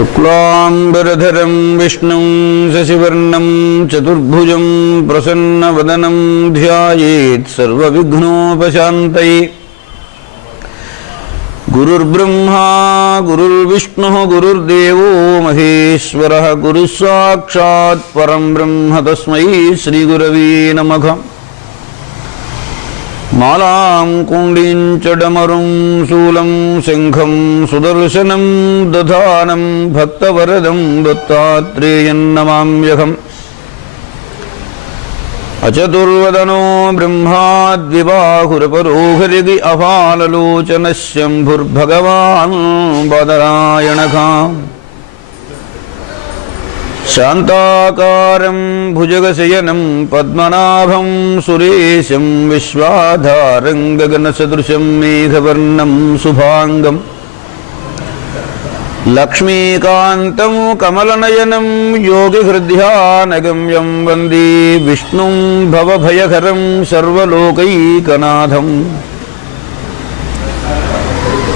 शुक्लांबरधरं विष्णुं शशिवर्णं चतुर्भुजं प्रसन्नवदनं ध्यायेत् सर्वविघ्नोपशान्तये। गुरुर्ब्रह्मा गुरुर्विष्णुः गुरुर्देवो महेश्वरः गुरुस्साक्षात् परं ब्रह्म तस्मै श्रीगुरवे नमः। मालां कुण्डीं च डमरुं शूलं शङ्खं सुदर्शनं दधानं भक्तवरदं दत्तात्रेयं नमाम्यहम्। अचतुर्वदनो ब्रह्मा द्विबाहुरपरो हरिः अफाललोचनः शम्भुर्भगवान् बादरायणः। शान्ताकारं भुजगशयनं पद्मनाभं सुरेशं विश्वाधारं गगनसदृशं मेघवर्णं शुभांगं। लक्ष्मीकान्तं कमलनयनं योगिहृद्यानगम्यं वन्दे विष्णुं भवभयहरं सर्वलोकैकनाथम्।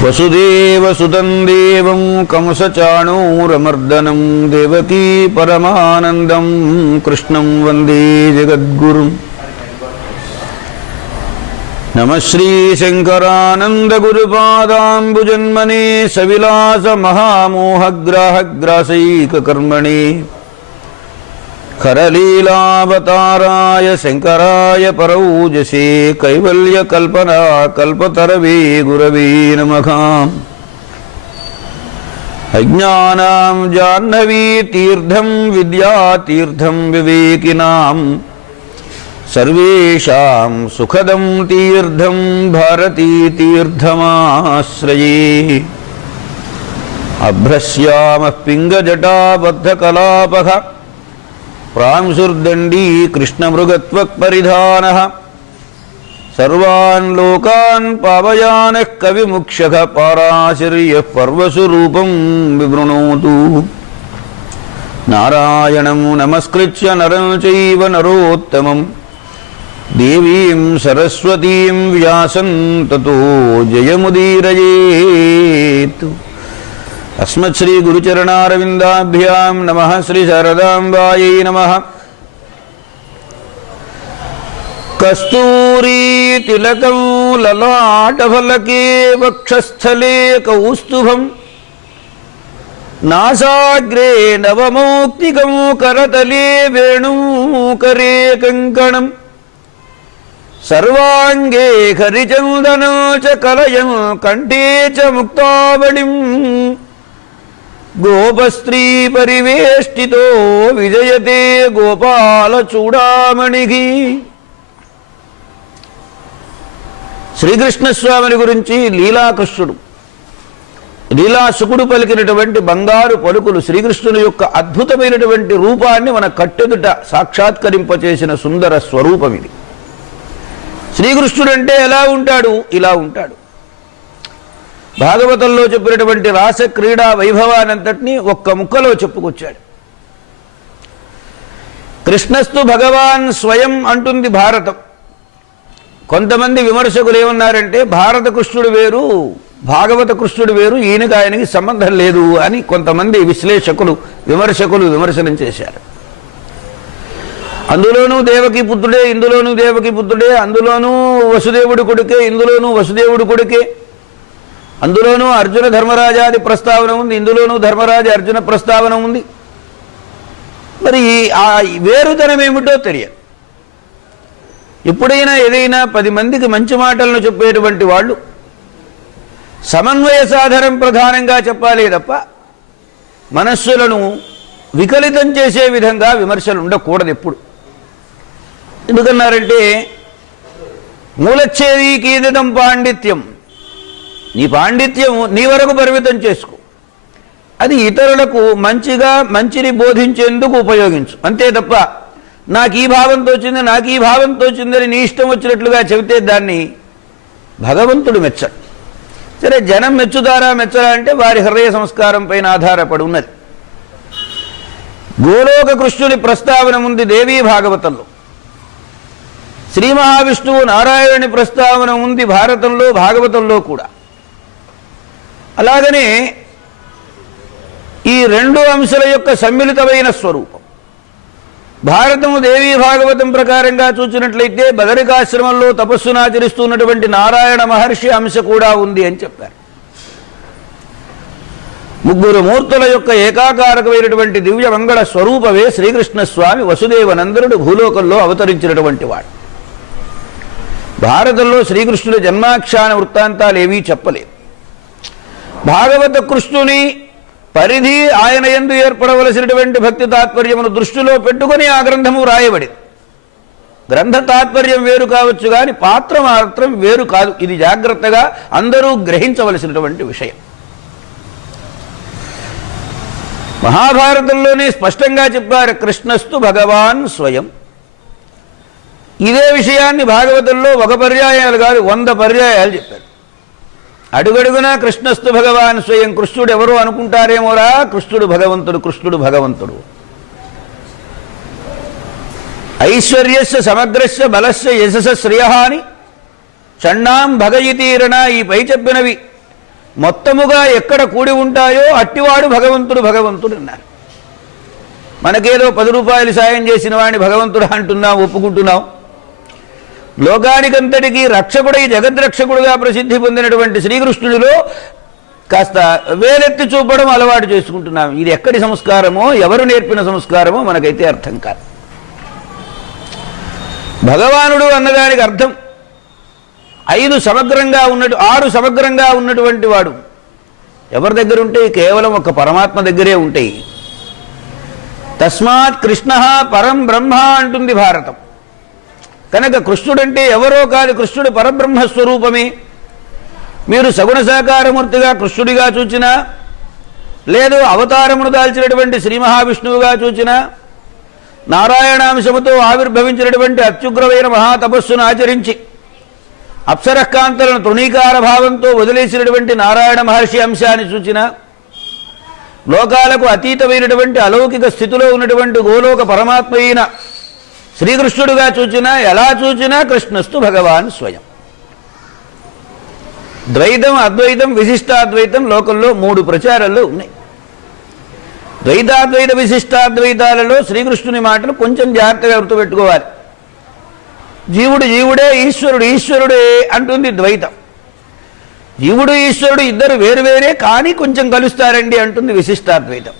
वसुदेवसुतं देवं कंसचाणूरमर्दनं देवकी परमानन्दं कृष्णं वन्दे जगद्गुरुम्। नमः श्रीशङ्करानन्दगुरुपादाम्बुजन्मने सविलासमहामोहग्राहग्रासैककर्मणे खरलीलावताराय शङ्कराय परौजसे कैवल्यकल्पना कल्पतरवे गुरवे नमः। अज्ञानां जाह्नवीतीर्थं विद्यातीर्थं विवेकिनां सर्वेषां सुखदं तीर्थं भारतीतीर्थमाश्रये। अभ्रस्यामः पिङ्गजटाबद्धकलापः प्रांशुर्दण्डी कृष्णमृगत्वक्परिधानः। सर्वान् लोकान् पावयानः कविमुक्षः पाराशर्यः पर्वस्वरूपं विवृणोतु। नारायणं नमस्कृत्य नरं चैव नरोत्तमं देवीं सरस्वतीं व्यासं ततो जयमुदीरयेत्। अस्मत् श्री गुरुचरणारविन्दाभ्यां नमः। श्री शारदाम्बायै नमः। कस्तूरी तिलकं ललाटफलके वक्षस्थले कौस्तुभं नासाग्रे नवमौक्तिकं करतले वेणुकरे कङ्कणं सर्वाङ्गे हरिचन्दनं च कलयं कण्ठे च मुक्तावलिं गोपस्त्री परिवेष्टितो विजयते गोपालचूडामणिः। శ్రీకృష్ణస్వామిని గురించి లీలాకృష్ణుడు లీలాసుకుడు పలికినటువంటి బంగారు పలుకులు శ్రీకృష్ణుని యొక్క అద్భుతమైనటువంటి రూపాన్ని మన కట్టెదుట సాక్షాత్కరింపచేసిన సుందర స్వరూపం ఇది. శ్రీకృష్ణుడు అంటే ఎలా ఉంటాడు? ఇలా ఉంటాడు. భాగవతంలో చెప్పినటువంటి రాస క్రీడా వైభవానంతటినీ ఒక్క ముక్కలో చెప్పుకొచ్చాడు. కృష్ణస్తు భగవాన్ స్వయం అంటుంది భారతం. కొంతమంది విమర్శకులు ఏమన్నారంటే భారత కృష్ణుడు వేరు భాగవత కృష్ణుడు వేరు, ఈయనకి ఆయనకి సంబంధం లేదు అని కొంతమంది విశ్లేషకులు విమర్శకులు విమర్శనం చేశారు. అందులోనూ దేవకి పుత్రుడే, ఇందులోనూ దేవకి పుత్రుడే, అందులోనూ వసుదేవుడి కొడుకే, ఇందులోనూ వసుదేవుడి కొడుకే, అందులోనూ అర్జున ధర్మరాజాది ప్రస్తావన ఉంది, ఇందులోనూ ధర్మరాజ అర్జున ప్రస్తావన ఉంది. మరి ఆ వేరుతనం ఏమిటో తెలియదు. ఎప్పుడైనా ఏదైనా 10 మందికి మంచి మాటలను చెప్పేటువంటి వాళ్ళు సమన్వయ సాధనం ప్రధానంగా చెప్పాలి తప్ప మనస్సులను వికలితం చేసే విధంగా విమర్శలు ఉండకూడదు ఎప్పుడు. ఎందుకన్నారంటే మూలచ్ఛేదీ కీదిదం పాండిత్యం, నీ పాండిత్యం నీ వరకు పరిమితం చేసుకో, అది ఇతరులకు మంచిని బోధించేందుకు ఉపయోగించు, అంతే తప్ప నాకు ఈ భావంతో వచ్చింది నాకు ఈ భావంతో వచ్చిందని నీ ఇష్టం వచ్చినట్లుగా చెబితే దాన్ని భగవంతుడు మెచ్చడు. సరే, జనం మెచ్చుతారా మెచ్చరా అంటే వారి హృదయ సంస్కారం పైన ఆధారపడి ఉన్నది. గోలోక కృష్ణుని ప్రస్తావన ఉంది దేవీ భాగవతంలో. శ్రీ మహావిష్ణువు నారాయణుని ప్రస్తావన ఉంది భారతంలో భాగవతంలో కూడా. అలాగనే ఈ రెండు అంశాల యొక్క సమ్మిళితమైన స్వరూపం. భారతము దేవీ భాగవతం ప్రకారంగా చూసినట్లయితే బదరికాశ్రమంలో తపస్సును ఆచరిస్తున్నటువంటి నారాయణ మహర్షి అంశ కూడా ఉంది అని చెప్పారు. ముగ్గురు మూర్తుల యొక్క ఏకాకారకమైనటువంటి దివ్య మంగళ స్వరూపమే శ్రీకృష్ణస్వామి వసుదేవనందనుడు భూలోకంలో అవతరించినటువంటి వాడు. భారతంలో శ్రీకృష్ణుడి జన్మాఖ్యాన వృత్తాంతాలు ఏవీ చెప్పలేదు. భాగవత కృష్ణుని పరిధి ఆయన యందు ఏర్పడవలసినటువంటి భక్తి తాత్పర్యమును దృష్టిలో పెట్టుకుని ఆ గ్రంథము రాయబడింది. గ్రంథ తాత్పర్యం వేరు కావచ్చు కానీ పాత్ర మాత్రం వేరు కాదు. ఇది జాగ్రత్తగా అందరూ గ్రహించవలసినటువంటి విషయం. మహాభారతంలోనే స్పష్టంగా చెప్పారు, కృష్ణస్తు భగవాన్ స్వయం. ఇదే విషయాన్ని భాగవతంలో ఒక పర్యాయాలు కాదు 100 పర్యాయాలు చెప్పారు. అడుగడుగునా కృష్ణస్తు భగవాన్ స్వయం. కృష్ణుడు ఎవరు అనుకుంటారేమోరా, కృష్ణుడు భగవంతుడు, కృష్ణుడు భగవంతుడు. ఐశ్వర్యస్య సమగ్రస్య బలస్య యశస శ్రేయహాని షణ్ణాం భగయితీరణ. ఈ పై చెప్పినవి మొత్తముగా ఎక్కడ కూడి ఉంటాయో అట్టివాడు భగవంతుడు భగవంతుడు అన్నారు. మనకేదో 10 రూపాయలు సాయం చేసిన వాడిని భగవంతుడు అంటున్నాం, ఒప్పుకుంటున్నాం. లోకానికంతటికీ రక్షకుడై జగద్రక్షకుడుగా ప్రసిద్ధి పొందినటువంటి శ్రీకృష్ణుడిలో కాస్త వేలెత్తి చూపడం అలవాటు చేసుకుంటున్నాం. ఇది ఎక్కడి సంస్కారమో, ఎవరు నేర్పిన సంస్కారమో మనకైతే అర్థం కాదు. భగవానుడు అన్నదానికి అర్థం 6 సమగ్రంగా ఉన్నటువంటి వాడు. ఎవరి దగ్గర ఉంటాయి? కేవలం ఒక పరమాత్మ దగ్గరే ఉంటాయి. తస్మాత్ కృష్ణ పరం బ్రహ్మ అంటుంది భారతం. కనుక కృష్ణుడంటే ఎవరో కాదు, కృష్ణుడు పరబ్రహ్మస్వరూపమే. మీరు సగుణ సాకారమూర్తిగా కృష్ణుడిగా చూచినా, లేదు అవతారమును దాల్చినటువంటి శ్రీ మహావిష్ణువుగా చూచినా, నారాయణాంశముతో ఆవిర్భవించినటువంటి అత్యుగ్రమైన మహాతపస్సును ఆచరించి అప్సరకాంతలను తృణీకార భావంతో వదిలేసినటువంటి నారాయణ మహర్షి అంశాన్ని చూచినా, లోకాలకు అతీతమైనటువంటి అలౌకిక స్థితిలో ఉన్నటువంటి గోలోక పరమాత్మ అయిన శ్రీకృష్ణుడుగా చూచినా, ఎలా చూచినా కృష్ణస్తు భగవాన్ స్వయం. ద్వైతం, అద్వైతం, విశిష్టాద్వైతం లోకంలో 3 ప్రచారాలు ఉన్నాయి. ద్వైతాద్వైత విశిష్టాద్వైతాలలో శ్రీకృష్ణుని మాటలు కొంచెం జాగ్రత్తగా గుర్తుపెట్టుకోవాలి. జీవుడు జీవుడే, ఈశ్వరుడు ఈశ్వరుడే అంటుంది ద్వైతం. జీవుడు ఈశ్వరుడు ఇద్దరు వేరువేరే కానీ కొంచెం కలుస్తారండి అంటుంది విశిష్టాద్వైతం.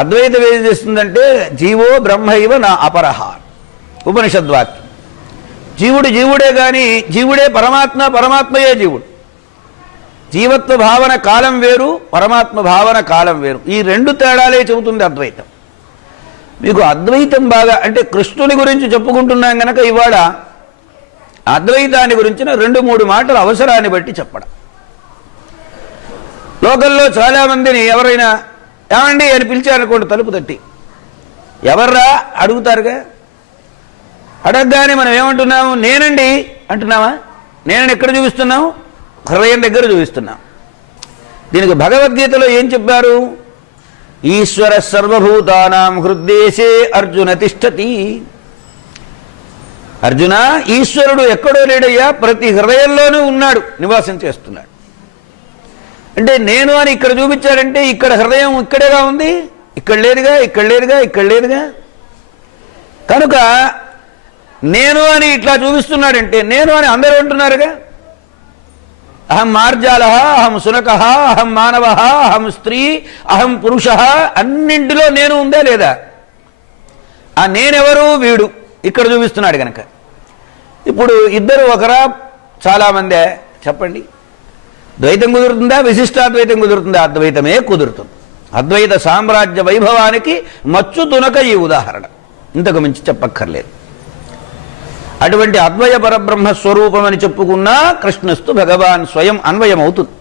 అద్వైతం ఏం చేస్తుందంటే జీవో బ్రహ్మైవ నా అపరహ ఉపనిషద్వాక్యం. జీవుడు జీవుడే కానీ జీవుడే పరమాత్మ, పరమాత్మయే జీవుడు. జీవత్వ భావన కాలం వేరు, పరమాత్మ భావన కాలం వేరు. ఈ 2 తేడాలే చెబుతుంది అద్వైతం. మీకు అద్వైతం బాగా అంటే కృష్ణుని గురించి చెప్పుకుంటున్నాం కనుక ఇవాళ అద్వైతాన్ని గురించిన 2-3 మాటలు అవసరాన్ని బట్టి చెప్పడం. లోకల్లో చాలామందిని ఎవరైనా ఏమండి అని పిలిచారనుకోండి తలుపు తట్టి, ఎవర్రా అడుగుతారుగా. అడగగానే మనం ఏమంటున్నాము? నేనండి అంటున్నామా? నేనని ఎక్కడ చూపిస్తున్నాము? హృదయం దగ్గర చూపిస్తున్నాం. దీనికి భగవద్గీతలో ఏం చెప్పారు? ఈశ్వర సర్వభూతానాం హృద్దేశే అర్జున తిష్టతి. అర్జున, ఈశ్వరుడు ఎక్కడో లేడయ్యా, ప్రతి హృదయంలోనూ ఉన్నాడు, నివాసం చేస్తున్నాడు. అంటే నేను అని ఇక్కడ చూపించాడంటే ఇక్కడ హృదయం ఇక్కడేగా ఉంది, ఇక్కడ లేదుగా, ఇక్కడ లేదుగా, ఇక్కడ లేదుగా. కనుక నేను అని ఇట్లా చూపిస్తున్నాడంటే నేను అని అందరూ అంటున్నారుగా. అహం మార్జాల, అహం శునక, అహం మానవ, అహం స్త్రీ, అహం పురుష, అన్నింటిలో నేను ఉందే లేదా? ఆ నేనెవరు? వీడు ఇక్కడ చూపిస్తున్నాడు కనుక. ఇప్పుడు ఇద్దరు ఒకరా చాలామందే? చెప్పండి. ద్వైతం కుదురుతుందా? విశిష్టాద్వైతం కుదురుతుందా? అద్వైతమే కుదురుతుంది. అద్వైత సామ్రాజ్య వైభవానికి మచ్చు తునక ఈ ఉదాహరణ, ఇంతకు మించి చెప్పక్కర్లేదు. అటువంటి అద్వయ పరబ్రహ్మ స్వరూపం అని చెప్పుకున్నా కృష్ణస్తు భగవాన్ స్వయం అన్వయమవుతుంది.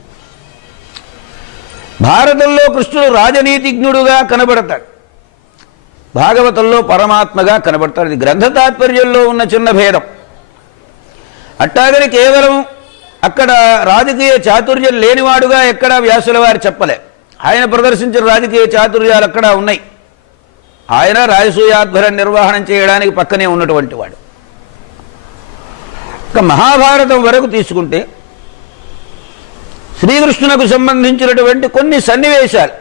భారతంలో కృష్ణుడు రాజనీతిజ్ఞుడుగా కనబడతాడు, భాగవతంలో పరమాత్మగా కనబడతాడు. ఇది గ్రంథ తాత్పర్యంలో ఉన్న చిన్న భేదం. అట్టాగని కేవలం అక్కడ రాజకీయ చాతుర్యం లేనివాడుగా ఎక్కడా వ్యాసుల వారు చెప్పలే. ఆయన ప్రదర్శించిన రాజకీయ చాతుర్యాలు అక్కడ ఉన్నాయి. ఆయన రాజసూయాధ్వరం నిర్వహణం చేయడానికి పక్కనే ఉన్నటువంటి వాడు. ఇక మహాభారతం వరకు తీసుకుంటే శ్రీకృష్ణునకు సంబంధించినటువంటి కొన్ని సన్నివేశాలు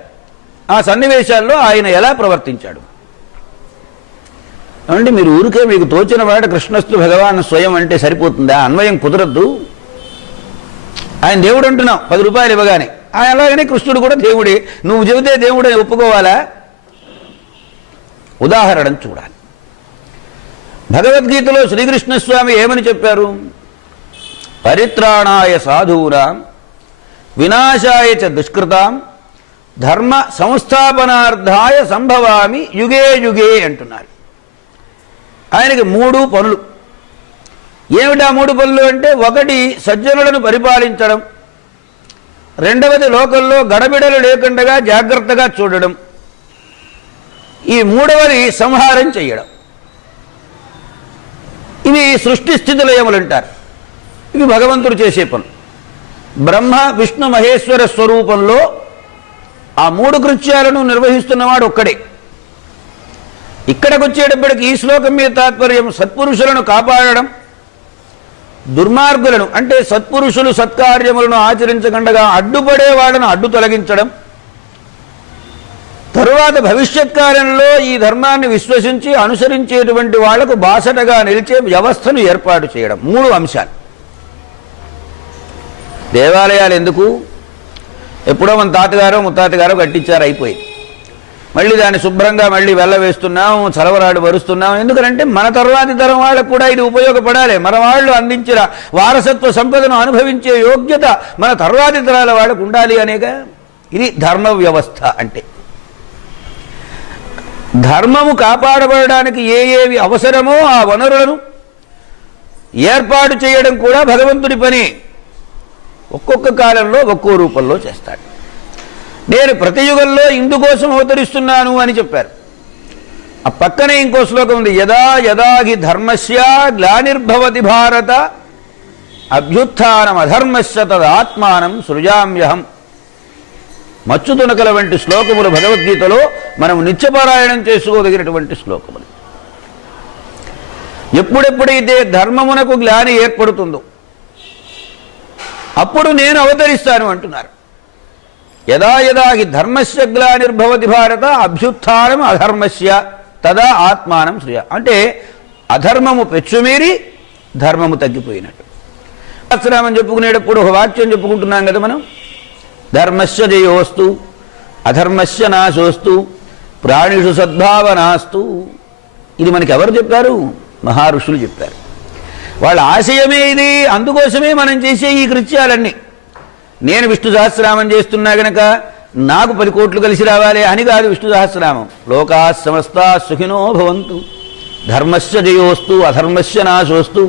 ఆ సన్నివేశాల్లో ఆయన ఎలా ప్రవర్తించాడు అంటే మీరు ఊరికే మీకు తోచిన వాడ కృష్ణస్తు భగవాన్ స్వయం అంటే సరిపోతుందా? అన్వయం కుదరద్దు. ఆయన దేవుడు అంటున్నావు 10 రూపాయలు ఇవ్వగానే, అలాగనే కృష్ణుడు కూడా దేవుడే. నువ్వు చెబితే దేవుడు అని ఒప్పుకోవాలా? ఉదాహరణ చూడాలి. భగవద్గీతలో శ్రీకృష్ణస్వామి ఏమని చెప్పారు? పరిత్రాణాయ సాధూనాం వినాశాయ చ దుష్కృతాం ధర్మ సంస్థాపనార్థాయ సంభవామి యుగే యుగే అంటున్నారు. ఆయనకి 3 పనులు. ఏమిటా 3 పనులు అంటే, ఒకటి సజ్జనులను పరిపాలించడం, రెండవది లోకంలో గడబిడలు లేకుండా జాగ్రత్తగా చూడడం, ఈ 3వది సంహారం చేయడం. ఇవి సృష్టి స్థితి లయములు అంటారు. ఇవి భగవంతుడు చేసే పనులు. బ్రహ్మ విష్ణు మహేశ్వర స్వరూపంలో ఆ 3 కృత్యాలను నిర్వహిస్తున్నవాడు ఒక్కడే. ఇక్కడికి వచ్చేటప్పటికి ఈ శ్లోకం మీద తాత్పర్యం సత్పురుషులను కాపాడడం, దుర్మార్గులను అంటే సత్పురుషులు సత్కార్యములను ఆచరించకుండా అడ్డుపడే వాళ్ళను అడ్డు తొలగించడం, తరువాత భవిష్యత్ కాలంలో ఈ ధర్మాన్ని విశ్వసించి అనుసరించేటువంటి వాళ్లకు బాసటగా నిలిచే వ్యవస్థను ఏర్పాటు చేయడం. 3 అంశాలు. దేవాలయాలు ఎందుకు? ఎప్పుడో మన తాతగారో ముత్తాతగారో కట్టించారు, అయిపోయింది. మళ్ళీ దాన్ని శుభ్రంగా మళ్ళీ వెళ్ళవేస్తున్నాం, చలవరాడు పరుస్తున్నాం. ఎందుకంటే మన తర్వాతి తరం వాళ్ళకు కూడా ఇది ఉపయోగపడాలి. మన వాళ్ళు అందించిన వారసత్వ సంపదను అనుభవించే యోగ్యత మన తర్వాతి తరాల వాళ్ళకు ఉండాలి అనేగా ఇది ధర్మ వ్యవస్థ అంటే. ధర్మము కాపాడబడడానికి ఏవి అవసరమో ఆ వనరులను ఏర్పాటు చేయడం కూడా భగవంతుడి పని. ఒక్కొక్క కాలంలో ఒక్కో రూపంలో చేస్తాడు. నేను ప్రతి యుగంలో ఇందుకోసం అవతరిస్తున్నాను అని చెప్పారు. ఆ పక్కనే ఇంకో శ్లోకం ఉంది, యదా యదాగి ధర్మస్య గ్లానిర్భవతి భారత అభ్యుత్థానం అధర్మస్య తదాత్మానం సృజామ్యహం. మచ్చుతునకల వంటి శ్లోకములు భగవద్గీతలో మనం నిత్యపారాయణం చేసుకోదగినటువంటి శ్లోకములు. ఎప్పుడెప్పుడైతే ధర్మమునకు గ్లాని ఏర్పడుతుందో అప్పుడు నేను అవతరిస్తాను అంటున్నారు. యదా యదాగి ధర్మస్య గ్లానిర్భవతి భారత అభ్యుత్థానం అధర్మస్య తదా ఆత్మానం సృజ. అంటే అధర్మము పెచ్చుమీరి ధర్మము తగ్గిపోయినట్టు. సహస్రనామం చెప్పుకునేటప్పుడు ఒక వాక్యం చెప్పుకుంటున్నాం కదా మనం, ధర్మస్య జయోస్తు అధర్మస్య నాశోస్తు ప్రాణిషు సద్భావనాస్తు. ఇది మనకి ఎవరు చెప్పారు? మహారుషులు చెప్పారు. వాళ్ళ ఆశయమే ఇది. అందుకోసమే మనం చేసే ఈ కృత్యాలన్నీ. నేను విష్ణు సహస్రనామం చేస్తున్నా గనక నాకు 10 కోట్లు కలిసి రావాలి అని కాదు విష్ణు సహస్రనామం. లోకా సమస్తా సుఖినో భవంతు ధర్మస్య జయోస్తు అధర్మస్య నాశోస్తు.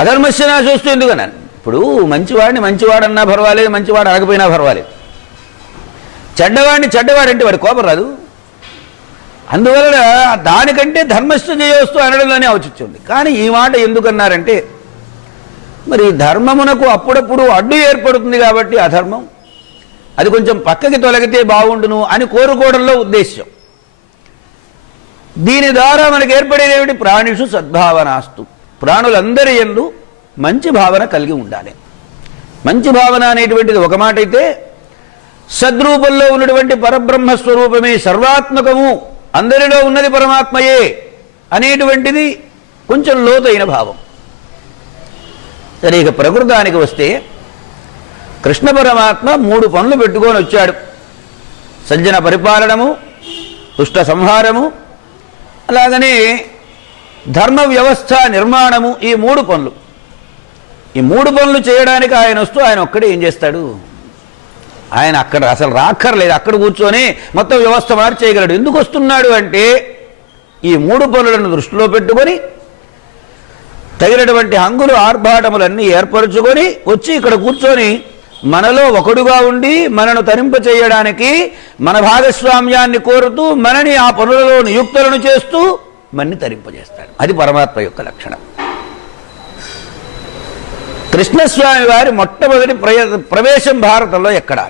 అధర్మస్య నాశోస్తు ఎందుకన్నాను? ఇప్పుడు మంచివాడిని మంచివాడన్నా పర్వాలేదు, మంచివాడు అనకపోయినా పర్వాలేదు. చెడ్డవాడిని చెడ్డవాడంటే వాడి కోపం రాదు. అందువలన దానికంటే ధర్మస్య జయోస్తు అనడంలోనే ఔచిత్యం ఉంది. కానీ ఈ మాట ఎందుకన్నారంటే, మరి ధర్మమునకు అప్పుడప్పుడు అడ్డు ఏర్పడుతుంది కాబట్టి అధర్మం అది కొంచెం పక్కకి తొలగితే బాగుండును అని కోరుకోవడంలో ఉద్దేశ్యం. దీని ద్వారా మనకు ఏర్పడేదేమిటి? ప్రాణిషు సద్భావనాస్తు. ప్రాణులందరి యందు మంచి భావన కలిగి ఉండాలి. మంచి భావన అనేటువంటిది ఒక మాట అయితే, సద్రూపంలో ఉన్నటువంటి పరబ్రహ్మ స్వరూపమే సర్వాత్మకము, అందరిలో ఉన్నది పరమాత్మయే అనేటువంటిది కొంచెం లోతైన భావం. సరే, ఇక ప్రకృతానికి వస్తే కృష్ణ పరమాత్మ 3 పనులు పెట్టుకొని వచ్చాడు. సజ్జన పరిపాలనము, దుష్ట సంహారము, అలాగనే ధర్మ వ్యవస్థ నిర్మాణము. ఈ 3 పనులు. ఈ 3 పనులు చేయడానికి ఆయన వస్తూ ఆయన ఒక్కడే ఏం చేస్తాడు? ఆయన అక్కడ అసలు రాక్కర్లేదు, అక్కడ కూర్చొని మొత్తం వ్యవస్థ మార్చేయగలడు. ఎందుకు వస్తున్నాడు అంటే, ఈ 3 పనులను దృష్టిలో పెట్టుకొని తగినటువంటి హంగులు ఆర్భాటములన్నీ ఏర్పరచుకొని వచ్చి ఇక్కడ కూర్చొని మనలో ఒకడుగా ఉండి మనను తరింపచేయడానికి, మన భాగస్వామ్యాన్ని కోరుతూ మనని ఆ పనులలో నియుక్తులను చేస్తూ మన్ని తరింపజేస్తాడు. అది పరమాత్మ యొక్క లక్షణం. కృష్ణస్వామి వారి మొట్టమొదటి ప్రవేశం భారతంలో ఎక్కడ?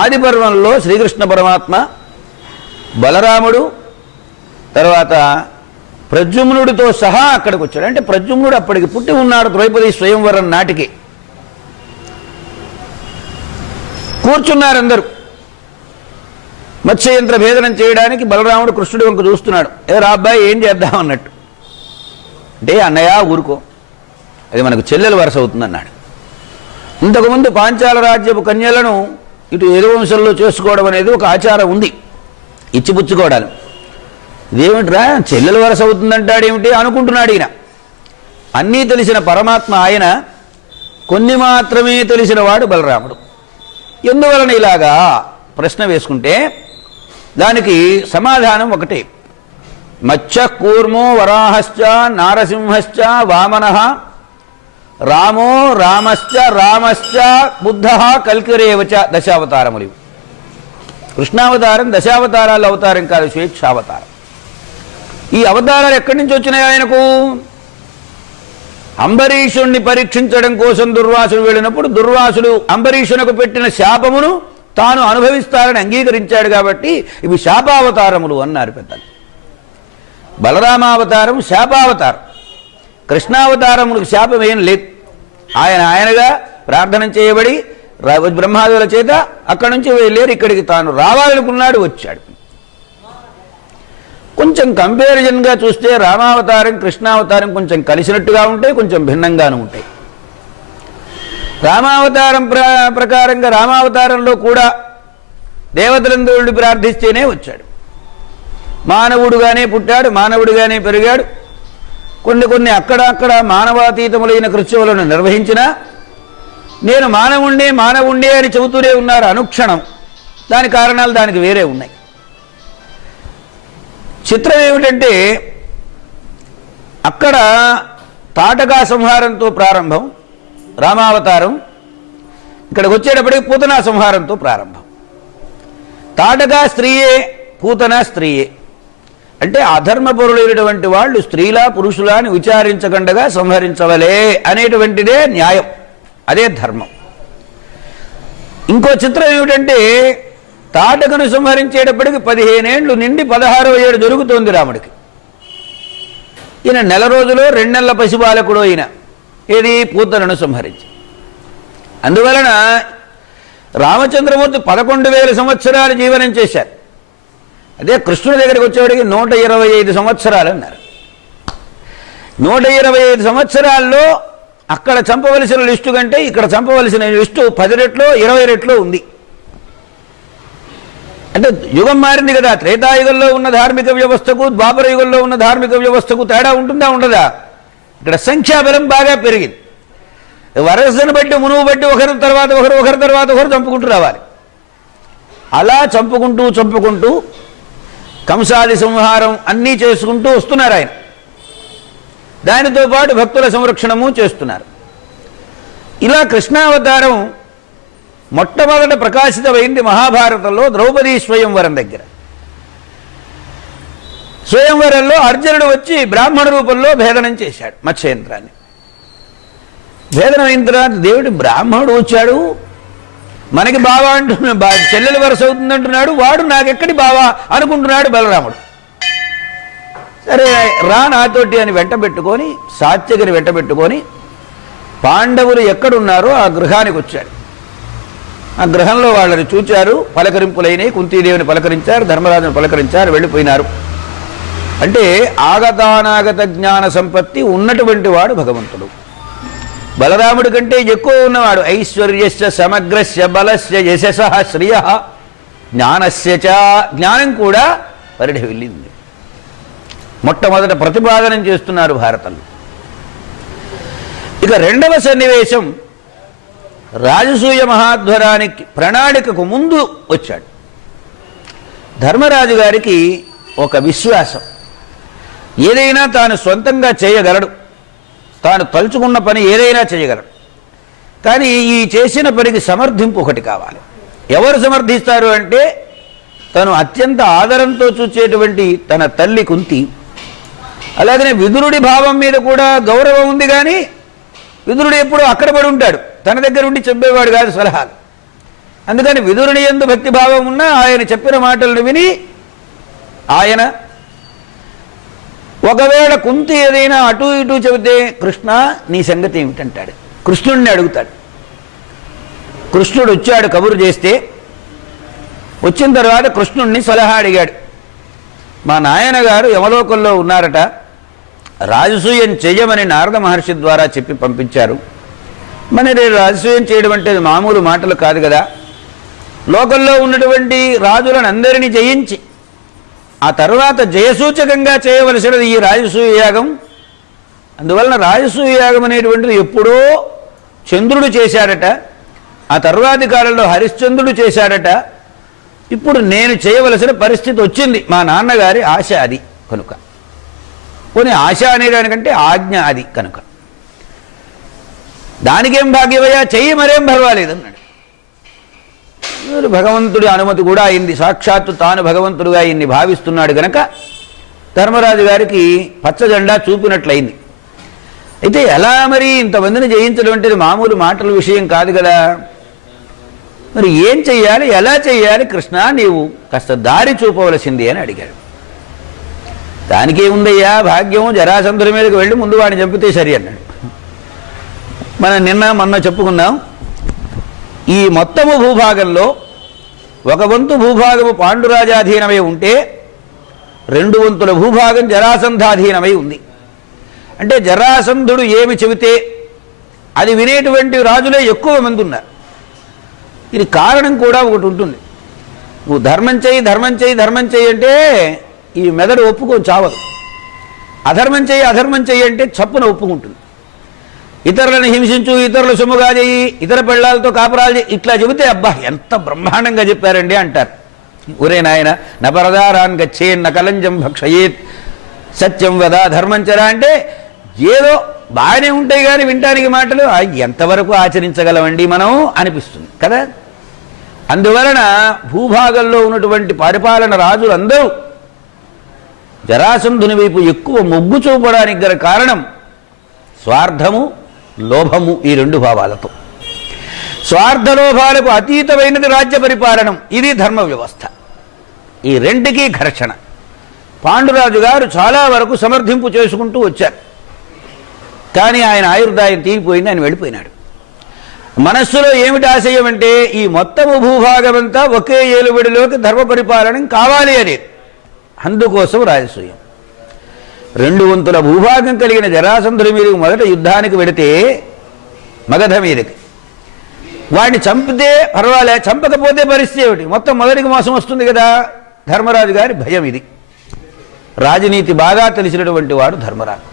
ఆది పర్వంలో శ్రీకృష్ణ పరమాత్మ, బలరాముడు, తర్వాత ప్రద్యుమ్నుడితో సహా అక్కడికి వచ్చాడు. అంటే ప్రద్యుమ్నుడు అప్పటికి పుట్టి ఉన్నాడు. ద్రౌపది స్వయంవరం నాటికి కూర్చున్నారు అందరూ. మత్స్యయంత్ర భేదనం చేయడానికి బలరాముడు కృష్ణుడి వంక చూస్తున్నాడు. రా అబ్బాయి ఏం చేద్దాం అన్నట్టు. అంటే అన్నయ్య ఊరుకో, అది మనకు చెల్లెలు వరస అవుతుందన్నాడు. ఇంతకుముందు పాంచాల రాజ్యపు కన్యలను ఇటు యదువంశంలో చేసుకోవడం అనేది ఒక ఆచారం ఉంది, ఇచ్చిపుచ్చుకోవడాలు. ఇదేమిట్రా చెల్లెలు వరస అవుతుందంటాడేమిటి అనుకుంటున్నాడు ఈయన. అన్నీ తెలిసిన పరమాత్మ ఆయన, కొన్ని మాత్రమే తెలిసిన వాడు బలరాముడు. ఎందువలన ఇలాగా ప్రశ్న వేసుకుంటే దానికి సమాధానం ఒకటే. మత్స్య కూర్మో వరాహశ్చ నారసింహశ్చ వామనః రామో రామశ్చ రామశ్చ బుద్ధః కల్కిరేవచ దశావతారములు. కృష్ణావతారం దశావతారాల అవతారం కాదు, స్వేచ్ఛావతారం. ఈ అవతారాలు ఎక్కడి నుంచి వచ్చినాయి ఆయనకు? అంబరీషుణ్ణి పరీక్షించడం కోసం దుర్వాసుడు వెళ్ళినప్పుడు దుర్వాసుడు అంబరీషునకు పెట్టిన శాపమును తాను అనుభవిస్తారని అంగీకరించాడు కాబట్టి ఇవి శాపావతారములు అన్నారు పెద్దలు. బలరామావతారం శాపావతారం, కృష్ణావతారములకు శాపం ఏం లేదు. ఆయనగా ప్రార్థన చేయబడి బ్రహ్మాదుల చేత అక్కడి నుంచి వెళ్ళారు, ఇక్కడికి తాను రావాలనుకున్నాడు, వచ్చాడు. కొంచెం కంపారిజన్గా చూస్తే రామావతారం కృష్ణావతారం కొంచెం కలిసినట్టుగా ఉంటాయి, కొంచెం భిన్నంగానూ ఉంటాయి. రామావతారం ప్రకారంగా రామావతారంలో కూడా దేవతలందరూ ప్రార్థిస్తేనే వచ్చాడు. మానవుడుగానే పుట్టాడు, మానవుడిగానే పెరిగాడు. కొన్ని అక్కడక్కడ మానవాతీతములైన కృత్యములను నిర్వహించినా నేను మానవుండే అని చెబుతూనే ఉన్నారు అనుక్షణం. దాని కారణాలు దానికి వేరే ఉన్నాయి. చిత్రం ఏమిటంటే అక్కడ తాటకా సంహారంతో ప్రారంభం రామావతారం, ఇక్కడికి వచ్చేటప్పటికి పూతనా సంహారంతో ప్రారంభం. తాటకా స్త్రీయే, పూతన స్త్రీయే. అంటే అధర్మపరులైనటువంటి వాళ్ళు స్త్రీలా పురుషులా అని విచారించకుండా సంహరించవలే అనేటువంటిదే న్యాయం, అదే ధర్మం. ఇంకో చిత్రం ఏమిటంటే తాటకను సంహరించేటప్పటికి 15 ఏళ్ళు నిండి 16వ ఏడు జరుగుతోంది రాముడికి. ఈయన నెల రోజులో 2 నెలల పసిబాలకుడు ఈయన, ఏది పూతనను సంహరించి. అందువలన రామచంద్రమూర్తి 11,000 సంవత్సరాలు జీవనం చేశారు. అదే కృష్ణుడి దగ్గరికి వచ్చేవాడికి 125 సంవత్సరాలు అన్నారు. 125 సంవత్సరాల్లో అక్కడ చంపవలసిన లిస్టు కంటే ఇక్కడ చంపవలసిన లిస్టు 10 రెట్లో 20 రెట్లో ఉంది. అంటే యుగం మారింది కదా. త్రేతాయుగంలో ఉన్న ధార్మిక వ్యవస్థకు ద్వాపర యుగంలో ఉన్న ధార్మిక వ్యవస్థకు తేడా ఉంటుందా ఉండదా? ఇక్కడ సంఖ్యాబలం బాగా పెరిగింది. వరసను బట్టి మునువు బట్టి ఒకరి తర్వాత ఒకరు చంపుకుంటూ రావాలి. అలా చంపుకుంటూ కంసాది సంహారం అన్నీ చేసుకుంటూ వస్తున్నారు ఆయన. దానితో పాటు భక్తుల సంరక్షణము చేస్తున్నారు. ఇలా కృష్ణావతారం మొట్టమొదట ప్రకాశితమైంది మహాభారతంలో ద్రౌపదీ స్వయంవరం దగ్గర. స్వయంవరంలో అర్జునుడు వచ్చి బ్రాహ్మణ రూపంలో భేదనం చేశాడు మత్స్యయంత్రాన్ని. భేదనం అయిన తర్వాత దేవుడు బ్రాహ్మణుడు వచ్చాడు, మనకి బావా అంటున్నాడు, చెల్లెలు వరస అవుతుందంటున్నాడు, వాడు నాకెక్కడి బావా అనుకుంటున్నాడు బలరాముడు. సరే రా నాతోటి అని వెంటబెట్టుకొని సాత్యగిరి వెంటబెట్టుకొని పాండవులు ఎక్కడున్నారో ఆ గృహానికి వచ్చాడు. ఆ గృహంలో వాళ్ళని చూచారు, పలకరింపులైనవి. కుంతీదేవిని పలకరించారు, ధర్మరాజుని పలకరించారు, వెళ్ళిపోయినారు. అంటే ఆగతానాగత జ్ఞాన సంపత్తి ఉన్నటువంటి వాడు భగవంతుడు. బలరాముడి కంటే ఎక్కువ ఉన్నవాడు. ఐశ్వర్యస్య సమగ్రస్య బలస్య యశసః శ్రియ జ్ఞానస్య చ, జ్ఞానం కూడా పరిధి వెళ్ళింది. మొట్టమొదట ప్రతిపాదనం చేస్తున్నారు భారతంలో. ఇక రెండవ సన్నివేశం రాజసూయ మహాధ్వరానికి ప్రణాళికకు ముందు వచ్చాడు. ధర్మరాజు గారికి ఒక విశ్వాసం, ఏదైనా తాను సొంతంగా చేయగలడు, తాను తలుచుకున్న పని ఏదైనా చేయగలడు. కానీ ఈ చేసిన పనికి సమర్థింపు ఒకటి కావాలి. ఎవరు సమర్థిస్తారు అంటే తను అత్యంత ఆదరంతో చూచేటువంటి తన తల్లి కుంతి, అలాగనే విదురుడి భావం మీద కూడా గౌరవం ఉంది. కానీ విదురుడు ఎప్పుడు అక్కడ పడి ఉంటాడు, తన దగ్గర ఉండి చెప్పేవాడు కాదు సలహాలు. అందుకని విదురుని యందు భక్తిభావం ఉన్నా ఆయన చెప్పిన మాటలను విని ఆయన ఒకవేళ కుంతి ఏదైనా అటు ఇటు చెబితే కృష్ణ నీ సంగతి ఏమిటంటాడు, కృష్ణుడిని అడుగుతాడు. కృష్ణుడు వచ్చాడు కబురు చేస్తే వచ్చిన తర్వాత కృష్ణుణ్ణి సలహా అడిగాడు. మా నాయనగారు యమలోకంలో ఉన్నారట, రాజసూయం చెయ్యమని నారద మహర్షి ద్వారా చెప్పి పంపించారు. మరి రాజసూయం చేయడం అంటే మామూలు మాటలు కాదు కదా. లోకంలో ఉన్నటువంటి రాజులను అందరినీ జయించి ఆ తర్వాత జయసూచకంగా చేయవలసినది ఈ రాజసూయ యాగం. అందువలన రాజసూయ యాగం అనేటువంటిది ఎప్పుడో చంద్రుడు చేశాడట, ఆ తర్వాతి కాలంలో హరిశ్చంద్రుడు చేశాడట. ఇప్పుడు నేను చేయవలసిన పరిస్థితి వచ్చింది, మా నాన్నగారి ఆశ అది కనుక. కొన్ని ఆశ అనేదానికంటే ఆజ్ఞ అది కనుక దానికేం భాగ్యమయ్యా, చెయ్యి మరేం పర్వాలేదు అన్నాడు. భగవంతుడి అనుమతి కూడా అయింది. సాక్షాత్తు తాను భగవంతుడుగా ఇన్ని భావిస్తున్నాడు గనక ధర్మరాజు గారికి పచ్చజెండా చూపినట్లయింది. అయితే ఎలా మరి ఇంతమందిని జయించడం అంటే మామూలు మాటల విషయం కాదు కదా. మరి ఏం చెయ్యాలి, ఎలా చెయ్యాలి కృష్ణ, నీవు కాస్త దారి చూపవలసింది అని అడిగాడు. దానికేముందయ్యా, భాగ్యం జరాసంధుడి మీదకి వెళ్ళి ముందు వాడిని చంపితే సరి అన్నాడు. మనం మొన్న చెప్పుకున్నాం, ఈ మొత్తము భూభాగంలో ఒక వంతు భూభాగము పాండురాజాధీనమై ఉంటే 2 వంతుల భూభాగం జరాసంధాధీనమై ఉంది. అంటే జరాసంధుడు ఏమి చెబితే అది వినేటువంటి రాజులే ఎక్కువ మంది ఉన్నారు. ఇది కారణం కూడా ఒకటి ఉంటుంది. నువ్వు ధర్మం చేయి, ధర్మం చేయి, ధర్మం చేయి అంటే ఈ మెదడు ఒప్పుకొని చావదు. అధర్మం చేయి, అధర్మం చేయి అంటే చప్పున ఒప్పుకుంటుంది. ఇతరులను హింసించు, ఇతరులు సొమ్ముగా చేయి, ఇతర పెళ్ళాలతో కాపురాలు చేయి, ఇట్లా చెబితే అబ్బా ఎంత బ్రహ్మాండంగా చెప్పారండి అంటారు. ఒరే నాయన, నపరదారాన్ గచ్చేన్ నకలంజం భక్షయేత్ సత్యం వద ధర్మంచరా అంటే ఏదో బాగానే ఉంటాయి కానీ వినటానికి మాటలు ఎంతవరకు ఆచరించగలమండి మనం అనిపిస్తుంది కదా. అందువలన భూభాగంలో ఉన్నటువంటి పరిపాలన రాజులందరూ జరాసంధుని వైపు ఎక్కువ మొగ్గు చూపడానికి గల కారణం స్వార్థము, లోభము, ఈ 2 భావాలతో. స్వార్థలోభాలకు అతీతమైనది రాజ్య పరిపాలనం, ఇది ధర్మ వ్యవస్థ. ఈ 2కి ఘర్షణ. పాండురాజు గారు చాలా వరకు సమర్థింపు చేసుకుంటూ వచ్చారు. కానీ ఆయన ఆయుర్దాయం తీరిపోయింది, ఆయన వెళ్ళిపోయినాడు. మనస్సులో ఏమిటి ఆశయం అంటే ఈ మొత్తము భూభాగమంతా ఒకే ఏలుబడిలోకి ధర్మ పరిపాలనం కావాలి అనేది. అందుకోసం రాజసూయం. 2 వంతుల భూభాగం కలిగిన జరాసంధుడి మీదకి మొదట యుద్ధానికి వెడితే మగధ మీదకి వాడిని చంపితే పర్వాలే, చంపకపోతే పరిస్థితి ఏమిటి, మొత్తం మొదటికి మోసం వస్తుంది కదా. ధర్మరాజు గారి భయం ఇది. రాజనీతి బాగా తెలిసినటువంటి వాడు ధర్మరాజు.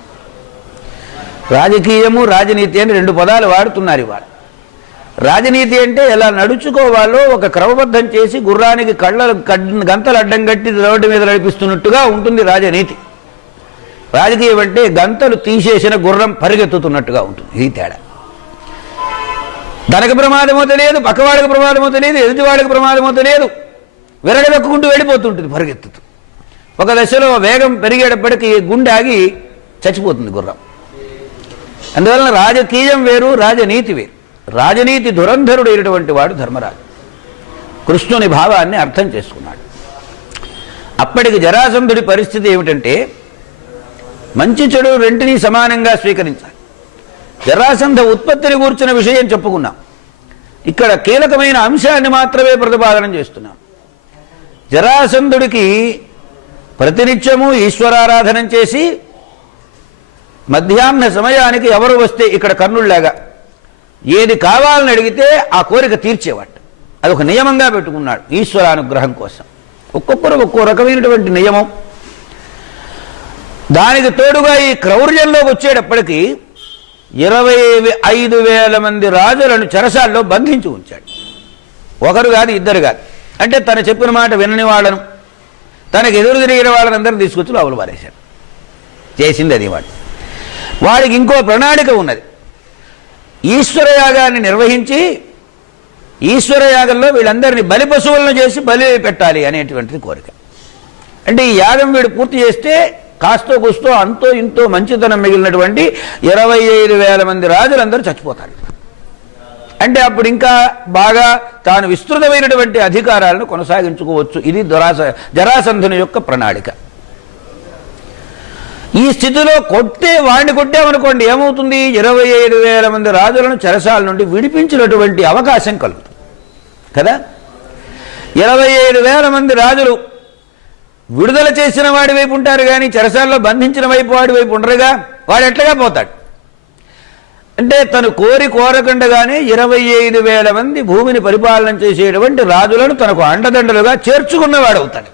రాజకీయము, రాజనీతి అని 2 పదాలు వాడుతున్నారు ఇవాళ. రాజనీతి అంటే ఎలా నడుచుకోవాలో ఒక క్రమబద్ధం చేసి గుర్రానికి గంతలు అడ్డం కట్టి రోడ్డు మీద నడిపిస్తున్నట్టుగా ఉంటుంది రాజనీతి. రాజకీయం అంటే గంతలు తీసేసిన గుర్రం పరిగెత్తుతున్నట్టుగా ఉంటుంది. ఇది తేడా. తనకు ప్రమాదమో తెలియదు, పక్కవాడికి ప్రమాదమో తెలియదు, ఎదుటివాడికి ప్రమాదమో తెలియదు, విరగదొక్కుంటూ వెళ్ళిపోతుంటుంది పరిగెత్తుతూ. ఒక దశలో వేగం పెరిగేటప్పటికీ గుండె ఆగి చచ్చిపోతుంది గుర్రం. అందువలన రాజకీయం వేరు, రాజనీతి వేరు. రాజనీతి ధురంధరుడైనటువంటి వాడు ధర్మరాజు. కృష్ణుని భావాన్ని అర్థం చేసుకున్నాడు. అప్పటికి జరాసంధుడి పరిస్థితి ఏమిటంటే మంచి చెడు రెంటిని సమానంగా స్వీకరించాలి. జరాసంధ ఉత్పత్తిని కూర్చున్న విషయం చెప్పుకున్నాం. ఇక్కడ కీలకమైన అంశాన్ని మాత్రమే ప్రతిపాదన చేస్తున్నాం. జరాసంధుడికి ప్రతినిత్యము ఈశ్వరారాధన చేసి మధ్యాహ్న సమయానికి ఎవరు వస్తే ఇక్కడ కర్ణుళ్లాగా ఏది కావాలని అడిగితే ఆ కోరిక తీర్చేవాడు. అదొక నియమంగా పెట్టుకున్నాడు ఈశ్వరానుగ్రహం కోసం. ఒక్కొక్కరు ఒక్కో రకమైనటువంటి నియమం. దానికి తోడుగా ఈ క్రౌర్యంలోకి వచ్చేటప్పటికీ 25,000 మంది రాజులను చెరసాల్లో బంధించి ఉంచాడు. ఒకరు కాదు, ఇద్దరు కాదు. అంటే తను చెప్పిన మాట వినని వాళ్ళను, తనకు ఎదురు తిరిగిన వాళ్ళని అందరిని తీసుకొచ్చి లోపల పారేశాడు. చేసింది అది వాడికి ఇంకో ప్రణాళిక ఉన్నది. ఈశ్వరయాగాన్ని నిర్వహించి ఈశ్వరయాగంలో వీళ్ళందరినీ బలి పశువులను చేసి బలి పెట్టాలి అనేటువంటిది కోరిక. అంటే ఈ యాగం వీడు పూర్తి చేస్తే కాస్తో కూస్తో అంతో ఇంతో మంచితనం మిగిలినటువంటి 25,000 మంది రాజులందరూ చచ్చిపోతారు. అంటే అప్పుడు ఇంకా బాగా తాను విస్తృతమైనటువంటి అధికారాలను కొనసాగించుకోవచ్చు. ఇది జరాసంధుని యొక్క ప్రణాళిక. ఈ స్థితిలో వాడిని కొట్టామనుకోండి ఏమవుతుంది, 25,000 మంది రాజులను చెరసాల నుండి విడిపించినటువంటి అవకాశం కలుగుతుంది కదా. 25,000 మంది రాజులు విడుదల చేసిన వాడి వైపు ఉంటారు కానీ చెరసాల్లో బంధించిన వాడి వైపు ఉండరుగా. వాడు ఎట్లాగా పోతాడు? అంటే తను కోరకుండగానే 25,000 మంది భూమిని పరిపాలన చేసేటువంటి రాజులను తనకు అండదండలుగా చేర్చుకున్నవాడు అవుతాడు.